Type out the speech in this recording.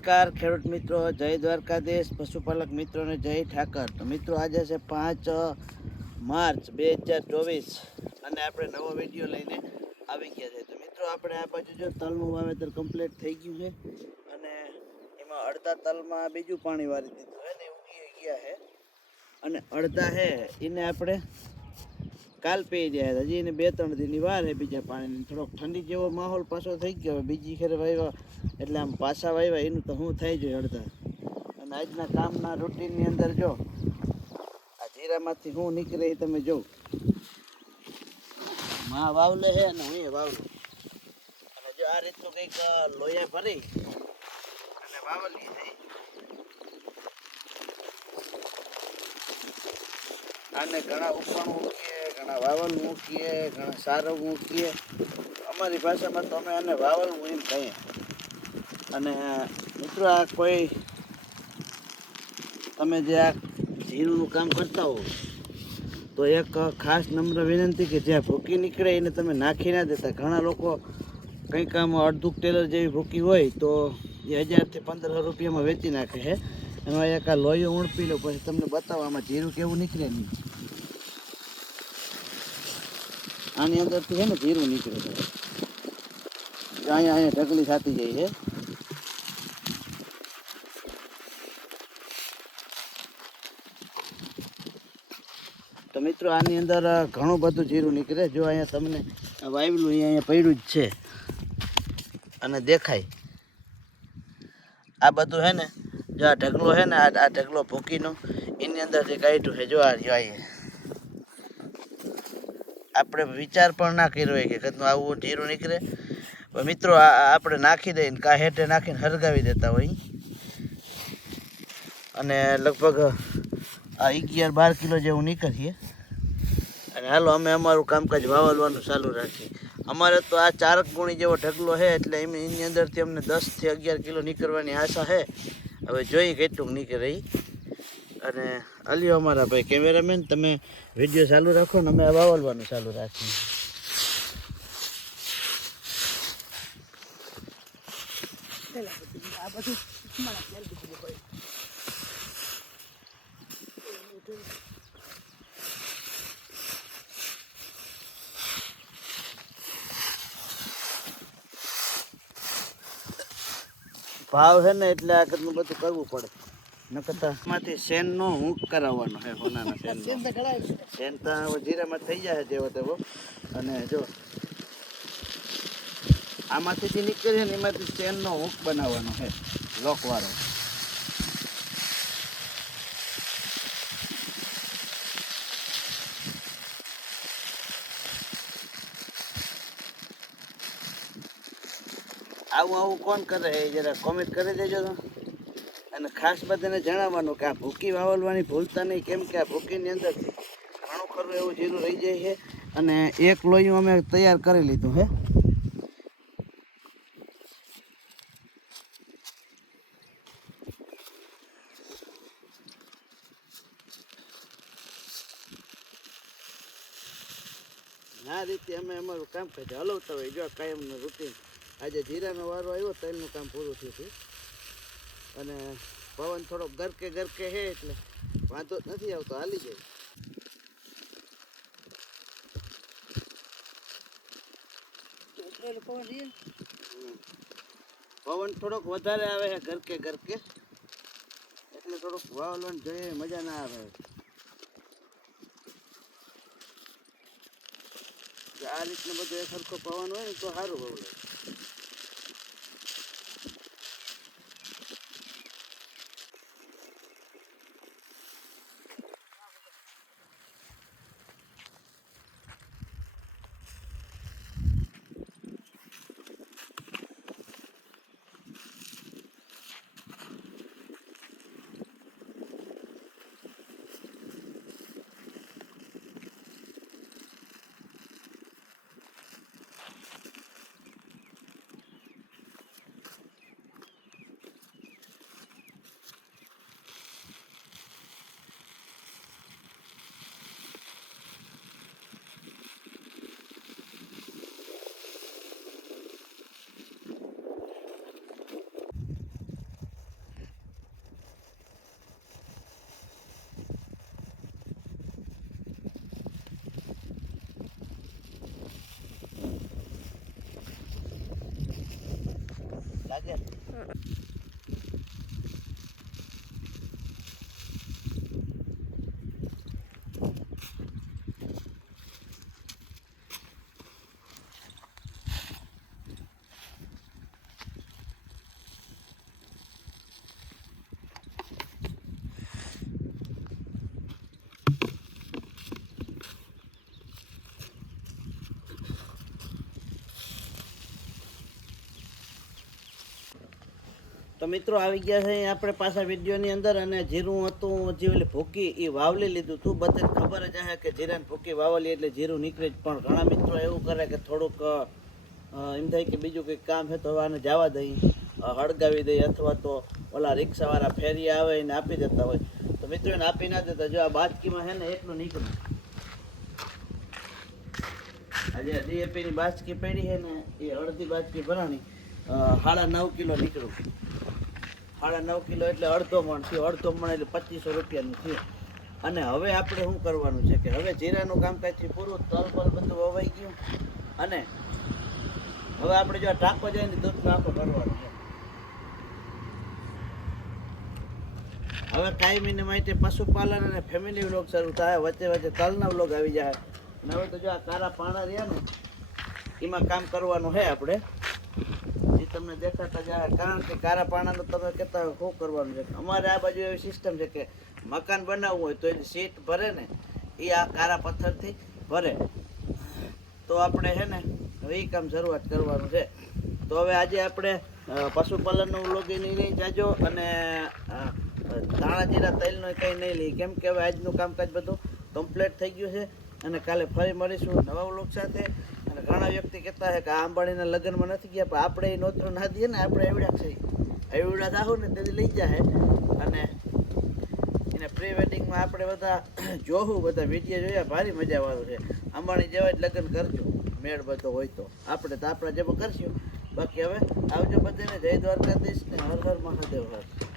નમસ્કાર, ખેડૂત મિત્રો. જય દ્વારકાધીશ, પશુપાલક મિત્રોને જય ઠાકર. તો મિત્રો, આજે છે પાંચ માર્ચ બે હજાર ચોવીસ અને આપણે નવો વીડિયો લઈને આવી ગયા છે. તો મિત્રો, આપણે આ બાજુ જો તલનું વાવેતર કમ્પ્લીટ થઈ ગયું છે અને એમાં અડધા તલમાં બીજું પાણી વાળી દીધું હોય ને ઉગી ગયા છે. અને અડધા છે, એને આપણે કાલ પી જાય હજી એને બે ત્રણ દિનની વાર બીજા પાણીની. થોડોક ઠંડી જેવો માહોલ પાછો થઈ ગયો. હવે બીજી ખેર વાવ્યા એટલે આમ પાછા વાવ્યા એનું તો હું થઈ જાય અડધા. અને આજના કામના રૂટીનની અંદર જો, આ જીરામાંથી હું નીકળે એ તમે જો માં વાવલે છે અને હું વાવલું. અને જો આ રીતનું કંઈક લોયા ભરી અને વાવલી થઈ આને ઘણા ઉપણ મૂકીએ, ઘણા વાવલ મૂકીએ, ઘણા સારો મૂકીએ. અમારી ભાષામાં તો અમે આને વાવલવું એમ કહીએ. અને મિત્રો આ કોઈ તમે જે આ જીરુંનું કામ કરતા હો, તો એક ખાસ નમ્ર વિનંતી કે જ્યાં ભૂકી નીકળે એને તમે નાખી ના દેતા. ઘણા લોકો કંઈક આમ અડધું ટેલર જેવી ભૂકી હોય તો એ હજારથી પંદરસો રૂપિયામાં વેચી નાખે છે. એમાં એક આ લોહીઓ ઉણપી લો, પછી તમને બતાવો આમાં જીરું કેવું નીકળે નહીં. આની અંદરથી છે ને જીરું નીકળે છે. અહીંયા અહીંયા ઢગલી થતી જાય છે. તો મિત્રો, આની અંદર ઘણું બધું જીરું નીકળે. જો અહીંયા તમને વાવેલું અહીંયા પડ્યું જ છે અને દેખાય. આ બધું હે ને, જો આ ઢગલો હે ને, આ ઢગલો ભૂકીનો, એની અંદરથી કાઢ્યું છે, જો આ જો આ આપણે વિચાર પણ ના કર્યો હોય કે કદનું આવું જીરું નીકળે. પણ મિત્રો આપણે નાખી દઈને કા હેઠે નાખીને હરગાવી દેતા હોય. અને લગભગ આ અગિયાર બાર કિલો જેવું નીકળીએ. અને હાલો, અમે અમારું કામકાજ વાવલવાનું ચાલુ રાખીએ. અમારે તો આ ચારક ગુણી જેવો ઢગલો છે, એટલે એની અંદરથી અમને દસથી અગિયાર કિલો નીકળવાની આશા છે. હવે જોઈએ કેટલું નીકળે. અને અલ્યો અમારા ભાઈ કેમેરામેન, તમે વીડિયો ચાલુ રાખો ને અમે વાવલવાનું ચાલુ રાખીએ. ભાવ છે ને એટલે આ બધું કરવું પડે. નકરતા માંથી શેનનો હુંક કરાવવાનો છે હોનાના શેનનો શેન તો હવે જીરામાં થઈ જાય જેવો તેવો. અને જો આમાંથી જે નીકળે ને એમાંથી શેનનો હુંક બનાવવાનો છે લોકવાળો. આવું આવું કોણ કરે જરા કોમેન્ટ કરી દેજો તો. અને ખાસ બધાને જણાવવાનું કે આ ભૂકી વાવલવાની ભૂલતા નહીં. કેમ કે આ ભૂકીની અંદર ઘણું ખરું એવું જીરું રહી જાય છે. અને એક લોહીયું અમે તૈયાર કરી લીધું છે. આ રીતે અમે અમારું કામ કાજ હલવતા હોય જો કાયમનું રૂટીન. આજે જીરાનો વારો આવ્યો તો એનું કામ પૂરું થયું હતું અને પવન થોડો ગરકે ગરકે હે એટલે વાંધો જ નથી આવતો, હાલી જાય. પવન થોડોક વધારે આવે છે ગરકે ગરકે. એટલે થોડુંક વાવલવાનું જોઈએ, મજા ના આવે. આ રીતનો બધું સરખો પવન હોય ને તો સારું બહુ લાગે लागेल તો મિત્રો આવી ગયા છે આપણે પાછા વિડીયોની અંદર અને જીરું હતું, જે ઓલી ભૂકી એ વાવલી લીધું તું. બધે ખબર જ હશે કે જીરાને ભૂકી વાવલી એટલે જીરું નીકળે જ. પણ ઘણા મિત્રો એવું કરે કે થોડુંક એમ થાય કે બીજું કંઈક કામ છે તો આને જવા દઈ હળગાવી દઈ અથવા તો ઓલા રિક્ષાવાળા ફેરી આવે એને આપી દેતા હોય. તો મિત્રો એને આપી ના દેતા. જો આ બાચકીમાં છે ને એટલું નીકળ્યું. આજે ડીએપીની બાચકી પડી છે ને, એ અડધી બાચકી ભરાણી. સાડા નવ કિલો નીકળ્યું. સાડા નવ કિલો એટલે અડધો મણ થયો. અડધો મણ એટલે પચીસો રૂપિયાનું થયું. અને હવે આપણે શું કરવાનું છે કે હવે જીરાનું કામકાજ થયું પૂરું તલ બલ બધું વવાઈ ગયું. અને હવે આપણે જો ટાંકો જાય ને દૂધ ટાંકો કરવાનો છે. હવે કાયમીને માટે પશુપાલન અને ફેમિલી વ્લોગ શરૂ થાય, વચ્ચે વચ્ચે તલના વ્લોગ આવી જાય. અને હવે તો જો આ કારા પાણા રહ્યા ને, એમાં કામ કરવાનું છે આપણે. તમને દેખાતા જાય કારણ કે કારા પાણાનું તમે કહેતા હોય શું કરવાનું છે? અમારે આ બાજુ એવી સિસ્ટમ છે કે મકાન બનાવવું હોય તો એ સીટ ભરે ને એ આ કારા પથ્થરથી ભરે. તો આપણે છે ને, હવે એ કામ શરૂઆત કરવાનું છે. તો હવે આજે આપણે પશુપાલનનું લોગી નહીં લઈ જાજો અને દાણા જીરા તેલનો કંઈ નહીં લઈ કેમ કે હવે આજનું કામકાજ બધું કમ્પ્લીટ થઈ ગયું છે અને કાલે ફરી મળીશું નવા વ્લોગ સાથે. ઘણા વ્યક્તિ કહેતા છે કે આ અંબાણીના લગ્નમાં નથી ગયા, પણ આપણે એ નોતરો ના દઈએ ને, આપણે એવડા છે. એવડા થાવ ને, તેથી લઈ જાય. અને એને પ્રી વેડિંગમાં આપણે બધા જોવું બધા વીડિયો જોયા, ભારી મજાવાળું છે. અંબાણી જેવા જ લગ્ન કરજો. મેળ બધો હોય તો. આપણે તો આપણા જેમાં કરશું. બાકી હવે આવજો બધાને. જય દ્વારકાધીશ ને હર હર મહાદેવ હર.